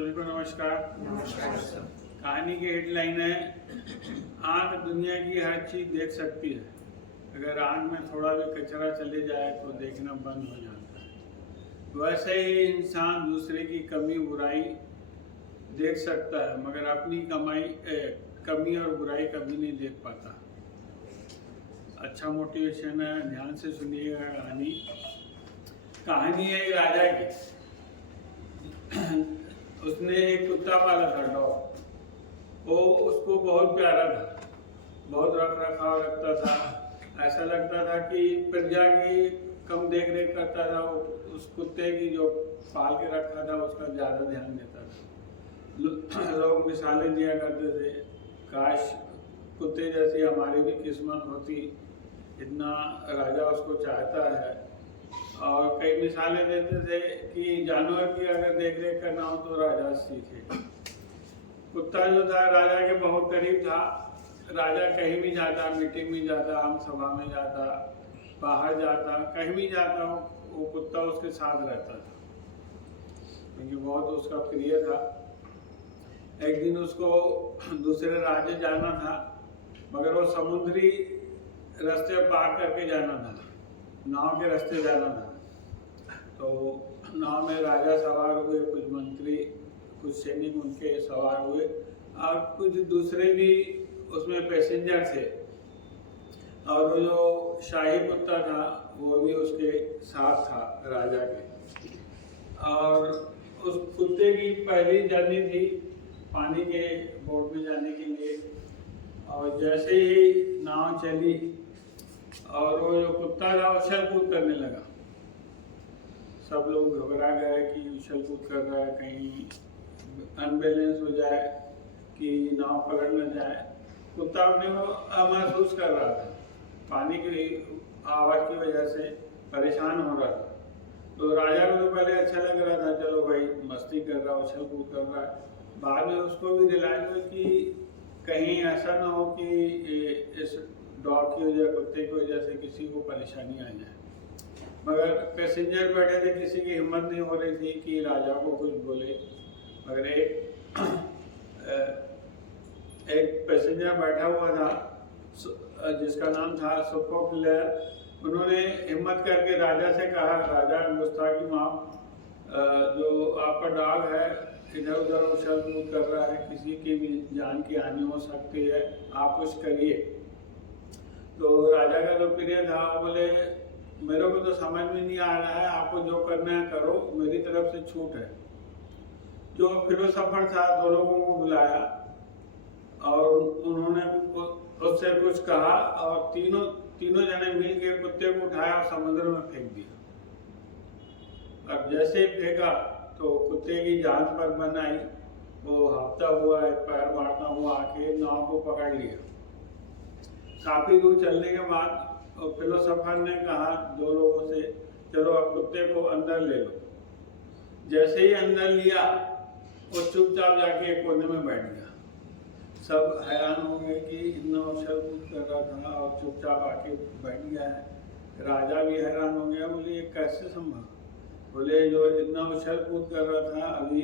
सभी को नमस्कार। नमस्कार सर। कहानी की हेडलाइन है, आँख दुनिया की हर चीज देख सकती है, अगर आँख में थोड़ा भी कचरा चले जाए तो देखना बंद हो जाता है। वैसे ही इंसान दूसरे की कमी बुराई देख सकता है, मगर अपनी कमी और बुराई कभी नहीं देख पाता। अच्छा मोटिवेशन है, ध्यान से सुनिएगा। कहानी है एक राजा की। उसने एक कुत्ता पाला था, डॉग। वो उसको बहुत प्यारा था, बहुत रख रखाव रखता था। ऐसा लगता था कि प्रजा की कम देख रेख करता था। उस कुत्ते की जो पाल के रखा था उसका ज़्यादा ध्यान देता था। लोग मिसालें दिया करते थे, काश कुत्ते जैसी हमारी भी किस्मत होती, इतना राजा उसको चाहता है। और कई मिसालें देते थे कि जानवर की अगर देख रेख करना हो तो राजा सीखे। कुत्ता जो था राजा के बहुत करीब था। राजा कहीं भी जाता, मीटिंग में जाता, आम सभा में जाता, बाहर जाता, कहीं भी जाता, वो कुत्ता उसके साथ रहता था, क्योंकि बहुत उसका प्रिय था। एक दिन उसको दूसरे राज्य जाना था, मगर वो समुद्री रास्ते पार करके जाना था, नाव के रास्ते जाना था। तो नाव में राजा सवार हुए, कुछ मंत्री, कुछ सैनिक उनके सवार हुए, और कुछ दूसरे भी उसमें पैसेंजर थे। और वो जो शाही कुत्ता था वो भी उसके साथ था राजा के। और उस कुत्ते की पहली जर्नी थी पानी के बोट में जाने के लिए। और जैसे ही नाव चली और वो जो कुत्ता था उछल कूद करने लगा। सब लोग घबरा गए कि उछल कूद कर रहा है, कहीं अनबैलेंस हो जाए, कि नाव पलट न जाए। कुत्ता अपने को महसूस कर रहा था, पानी की आवाज़ की वजह से परेशान हो रहा था। तो राजा को तो पहले अच्छा लग रहा था, चलो भाई मस्ती कर रहा है, उछल कूद कर रहा है। बाद में उसको भी रियलाइज हुआ कि कहीं ऐसा ना हो कि इस डॉग की वजह, कुत्ते की वजह से किसी को परेशानी आ जाए। मगर पैसेंजर बैठे थे, किसी की हिम्मत नहीं हो रही थी कि राजा को कुछ बोले। मगर एक पैसेंजर बैठा हुआ था जिसका नाम था सोफोक्लेस। उन्होंने हिम्मत करके राजा से कहा, राजा गुस्ताखी माफ, जो आपका डॉग है इधर उधर उछल कूद कर रहा है, किसी की भी जान की हानि हो सकती है, आप कुछ करिए। तो राजा का जो प्रिय था बोले, मेरे को तो समझ में नहीं आ रहा है, आपको जो करना है करो, मेरी तरफ से छूट है। जो फिलोसोफर था दो लोगों को बुलाया और उन्होंने उससे कुछ कहा, और तीनों जने मिल के कुत्ते को उठाया और समुद्र में फेंक दिया। अब जैसे ही फेंका तो कुत्ते की जांच पर बनाई, वो हाँफता हुआ, पैर मारता हुआ आके नाव को पकड़ लिया। काफी दूर चलने के बाद फिलोसोफर ने कहा दो लोगों से, चलो अब कुत्ते को अंदर ले लो। जैसे ही अंदर लिया वो चुपचाप जाके एक कोने में बैठ गया। सब हैरान हो गए कि इतना उछल कूद कर रहा था और चुपचाप आके बैठ गया है। राजा भी हैरान हो गया, बोले ये कैसे संभव? बोले जो इतना उछल कूद कर रहा था अभी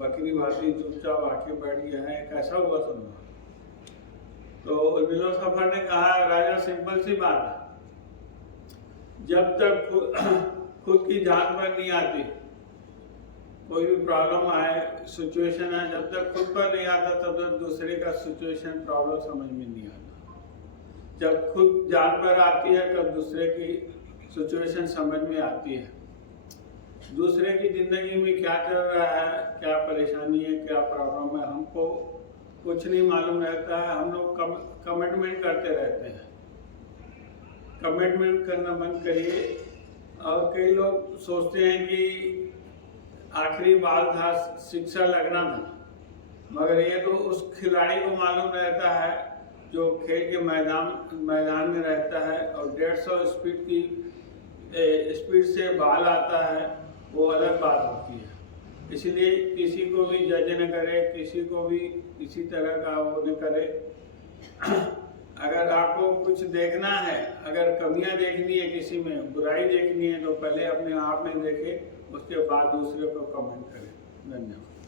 बकरी भाती चुपचाप आके बैठ गया है, कैसा हुआ संभव? तो फिलोसोफर ने कहा, राजा सिंपल सी बात है, जब तक खुद की जान पर नहीं आती, कोई भी प्रॉब्लम आए, सिचुएशन आए, जब तक खुद पर नहीं आता तब तक दूसरे का सिचुएशन प्रॉब्लम समझ में नहीं आता। जब खुद जान पर आती है तब दूसरे की सिचुएशन समझ में आती है। दूसरे की जिंदगी में क्या चल रहा है, क्या परेशानी है, क्या प्रॉब्लम है, हमको कुछ नहीं मालूम रहता है। हम लोग कमिटमेंट करते रहते हैं। कमिटमेंट करना बंद करिए। और कई लोग सोचते हैं कि आखिरी बाल था, शिक्षा लगना था, मगर ये तो उस खिलाड़ी को मालूम रहता है जो खेल के मैदान में रहता है और 150 स्पीड से बाल आता है, वो अलग बात होती है। इसलिए किसी को भी जज न करे, किसी को भी किसी तरह का वो न करे। अगर आपको कुछ देखना है, अगर कमियां देखनी है, किसी में बुराई देखनी है, तो पहले अपने आप में देखे, उसके बाद दूसरे को कमेंट करें। धन्यवाद।